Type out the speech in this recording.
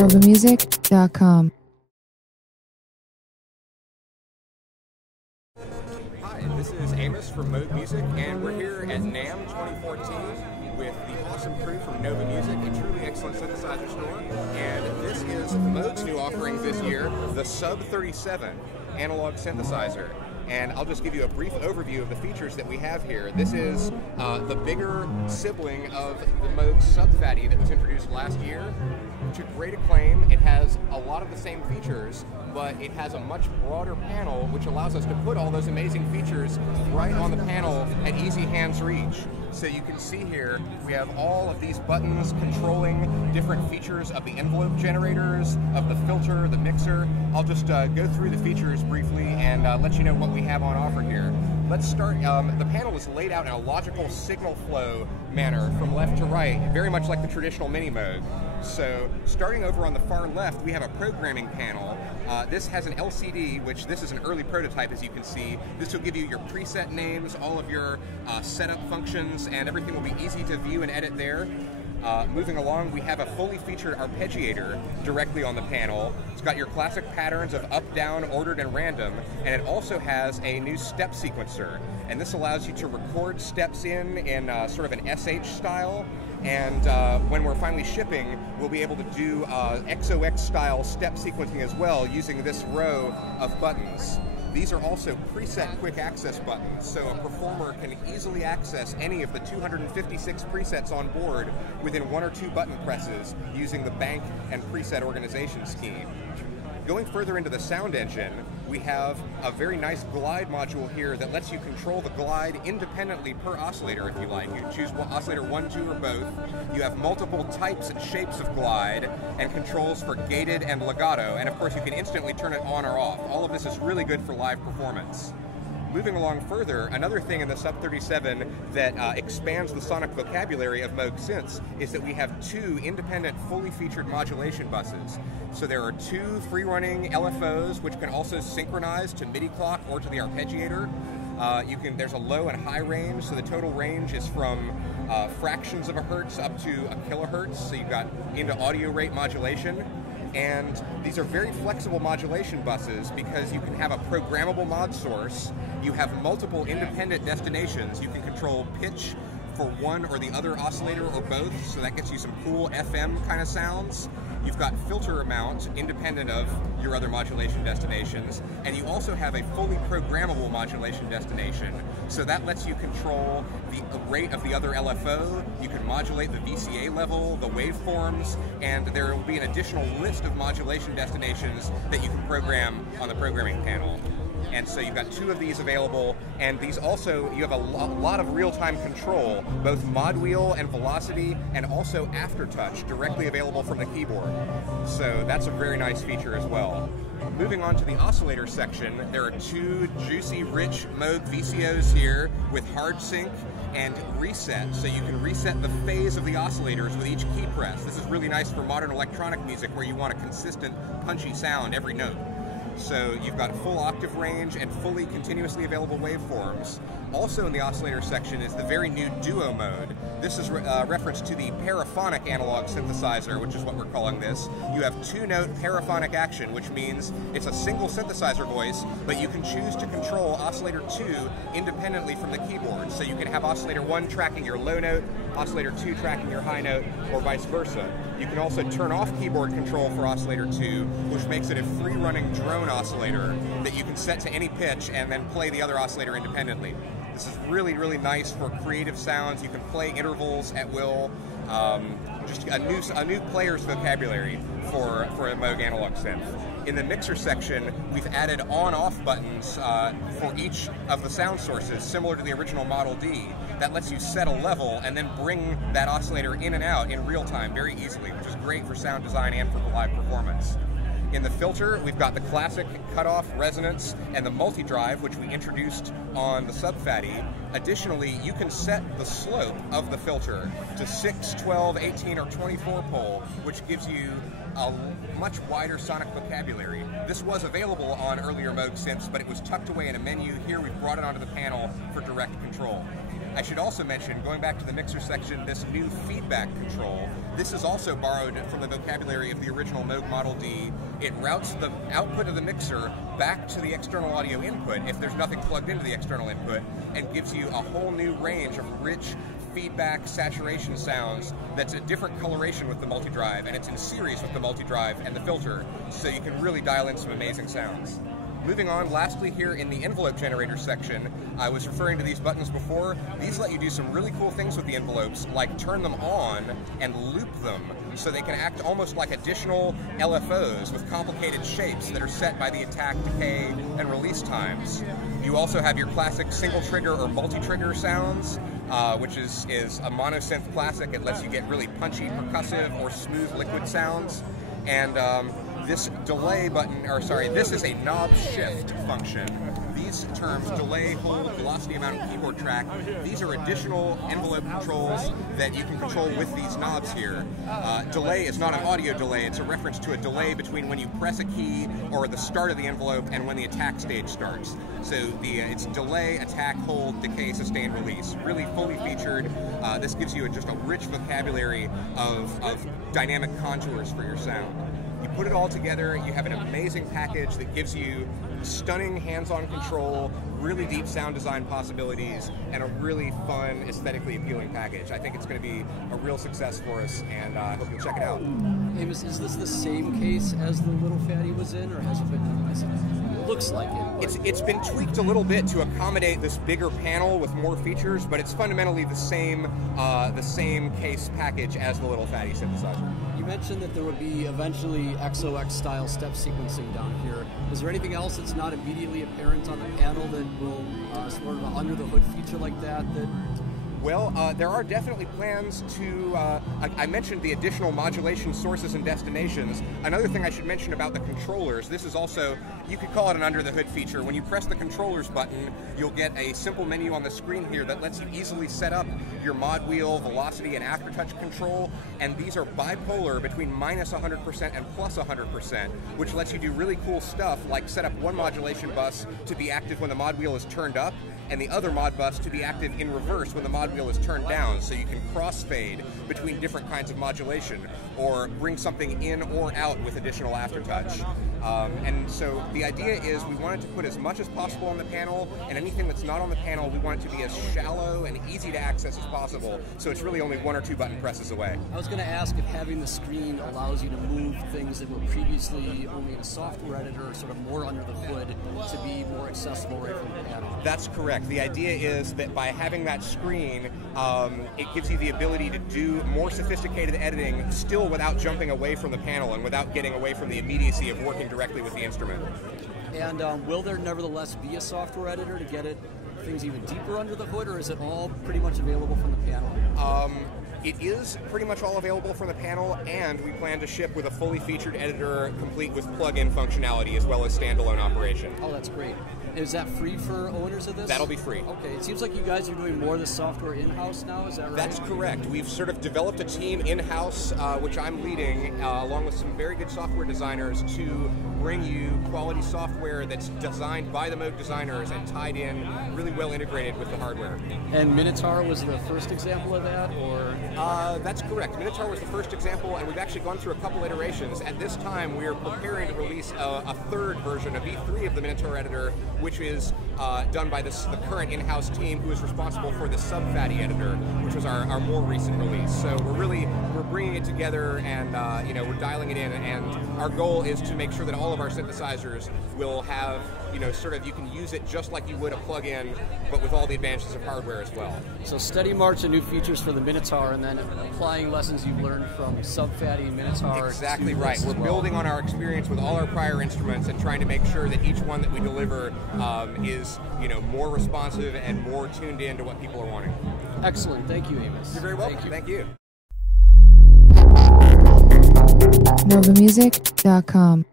novamusic.com. Hi, this is Amos from Moog Music, and we're here at NAMM 2014 with the awesome crew from Nova Music, a truly excellent synthesizer store. And this is Moog's new offering this year, the Sub 37 analog synthesizer. And I'll just give you a brief overview of the features that we have here. This is the bigger sibling of the Moog Sub Phatty that was introduced last year. To great acclaim, it has a lot of the same features, but it has a much broader panel, which allows us to put all those amazing features right on the panel at easy hands reach. So you can see here, we have all of these buttons controlling different features of the envelope generators, of the filter, the mixer. I'll just go through the features briefly and let you know what we have on offer here. Let's start, the panel is laid out in a logical signal flow manner from left to right, very much like the traditional Mini Moog. So starting over on the far left, we have a programming panel. This has an LCD, which this is an early prototype, as you can see. This will give you your preset names, all of your setup functions, and everything will be easy to view and edit there. Moving along, we have a fully featured arpeggiator directly on the panel. It's got your classic patterns of up, down, ordered, and random, and it also has a new step sequencer. And this allows you to record steps in sort of an SH style, and when we're finally shipping, we'll be able to do XOX style step sequencing as well using this row of buttons. These are also preset quick access buttons, so a performer can easily access any of the 256 presets on board within 1 or 2 button presses using the bank and preset organization scheme. Going further into the sound engine, we have a very nice glide module here that lets you control the glide independently per oscillator if you like. You can choose oscillator 1, 2, or both. You have multiple types and shapes of glide and controls for gated and legato, and of course you can instantly turn it on or off. All of this is really good for live performance. Moving along further, another thing in the Sub 37 that expands the sonic vocabulary of Moog synths is that we have 2 independent, fully featured modulation buses. So there are 2 free-running LFOs, which can also synchronize to MIDI clock or to the arpeggiator. There's a low and high range, so the total range is from fractions of a hertz up to a kilohertz, so you've got into audio rate modulation. And these are very flexible modulation buses because you can have a programmable mod source, you have multiple independent destinations, you can control pitch for one or the other oscillator or both, so that gets you some cool FM kind of sounds. You've got filter amount independent of your other modulation destinations, and you also have a fully programmable modulation destination. So that lets you control the rate of the other LFO, you can modulate the VCA level, the waveforms, and there will be an additional list of modulation destinations that you can program on the programming panel. And so you've got 2 of these available, and these also, you have a lot of real-time control, both mod wheel and velocity, and also aftertouch directly available from the keyboard. So that's a very nice feature as well. Moving on to the oscillator section, there are 2 juicy, rich Moog VCOs here with hard sync and reset, so you can reset the phase of the oscillators with each key press. This is really nice for modern electronic music where you want a consistent, punchy sound every note. So you've got full octave range and fully continuously available waveforms. Also in the oscillator section is the very new duo mode. This is reference to the paraphonic analog synthesizer, which is what we're calling this. You have 2-note paraphonic action, which means it's a single synthesizer voice, but you can choose to control oscillator 2 independently from the keyboard. So you can have oscillator 1 tracking your low note, oscillator 2 tracking your high note, or vice versa. You can also turn off keyboard control for oscillator 2, which makes it a free-running drone oscillator that you can set to any pitch and then play the other oscillator independently. This is really, really nice for creative sounds. You can play intervals at will. Just a new player's vocabulary for a Moog analog synth. In the mixer section, we've added on-off buttons for each of the sound sources, similar to the original Model D. That lets you set a level and then bring that oscillator in and out in real time very easily, which is great for sound design and for the live performance. In the filter, we've got the classic cutoff, resonance, and the multi-drive, which we introduced on the Sub Phatty. Additionally, you can set the slope of the filter to 6, 12, 18, or 24 pole, which gives you a much wider sonic vocabulary. This was available on earlier Moog synths, but it was tucked away in a menu. Here we've brought it onto the panel for direct control. I should also mention, going back to the mixer section, this new feedback control. This is also borrowed from the vocabulary of the original Moog Model D. It routes the output of the mixer back to the external audio input if there's nothing plugged into the external input, and gives you a whole new range of rich feedback saturation sounds that's a different coloration with the multi-drive, and it's in series with the multi-drive and the filter, so you can really dial in some amazing sounds. Moving on, lastly here in the envelope generator section, I was referring to these buttons before. These let you do some really cool things with the envelopes, like turn them on and loop them, so they can act almost like additional LFOs with complicated shapes that are set by the attack, decay, and release times. You also have your classic single trigger or multi-trigger sounds, which is a monosynth classic. It lets you get really punchy, percussive, or smooth liquid sounds. And this delay button, or sorry, this is a knob shift function. These terms, delay, hold, velocity, amount, and keyboard track, these are additional envelope controls that you can control with these knobs here. Delay is not an audio delay, it's a reference to a delay between when you press a key or the start of the envelope and when the attack stage starts. So it's delay, attack, hold, decay, sustain, release. Really fully featured. This gives you just a rich vocabulary of dynamic contours for your sound. You put it all together, you have an amazing package that gives you stunning hands-on control, really deep sound design possibilities, and a really fun, aesthetically appealing package. I think it's going to be a real success for us, and I hope you'll check it out. Amos, is this the same case as the Little Phatty was in, or has it been? It looks like it. It's been tweaked a little bit to accommodate this bigger panel with more features, but it's fundamentally the same case package as the Little Phatty synthesizer. You mentioned that there would be eventually XOX style step sequencing down here. Is there anything else that's not immediately apparent on the panel that will sort of an under the hood feature like that? Well, there are definitely plans to, I mentioned the additional modulation sources and destinations. Another thing I should mention about the controllers, this is also, you could call it an under-the-hood feature. When you press the controllers button, you'll get a simple menu on the screen here that lets you easily set up your mod wheel, velocity, and aftertouch control, and these are bipolar between minus 100% and plus 100%, which lets you do really cool stuff like set up one modulation bus to be active when the mod wheel is turned up, and the other mod bus to be active in reverse when the mod wheel is turned down, so you can crossfade between different kinds of modulation or bring something in or out with additional aftertouch. And so the idea is we wanted to put as much as possible on the panel, and anything that's not on the panel we want it to be as shallow and easy to access as possible, so it's really only one or two button presses away. I was going to ask if having the screen allows you to move things that were previously only in a software editor, sort of more under the hood, to be more accessible right from the panel. That's correct. The idea is that by having that screen, it gives you the ability to do more sophisticated editing still without jumping away from the panel and without getting away from the immediacy of working directly with the instrument. And will there nevertheless be a software editor to get things even deeper under the hood, or is it all pretty much available from the panel? It is pretty much all available from the panel, and we plan to ship with a fully featured editor complete with plug-in functionality as well as standalone operation. Oh, that's great. Is that free for owners of this? That'll be free. Okay, it seems like you guys are doing more of the software in-house now, is that right? That's correct. We've sort of developed a team in-house, which I'm leading, along with some very good software designers, to bring you quality software that's designed by the Moog designers and tied in, really well integrated with the hardware. And Minotaur was the first example of that, or? That's correct. Minotaur was the first example, and we've actually gone through a couple iterations. At this time, we're preparing to release a third version, a V3 of the Minotaur editor, which is done by the current in-house team who is responsible for the Sub Phatty editor, which was our more recent release. So we're bringing it together, and we're dialing it in, and our goal is to make sure that all of our synthesizers will have, you can use it just like you would a plug-in, but with all the advantages of hardware as well. So steady march of new features for the Minotaur, and then applying lessons you've learned from Sub Phatty and Minotaur. Exactly right. We're building on our experience with all our prior instruments and trying to make sure that each one that we deliver is more responsive and more tuned in to what people are wanting. Excellent. Thank you, Amos. You're very welcome. Thank you. NovaMusic.com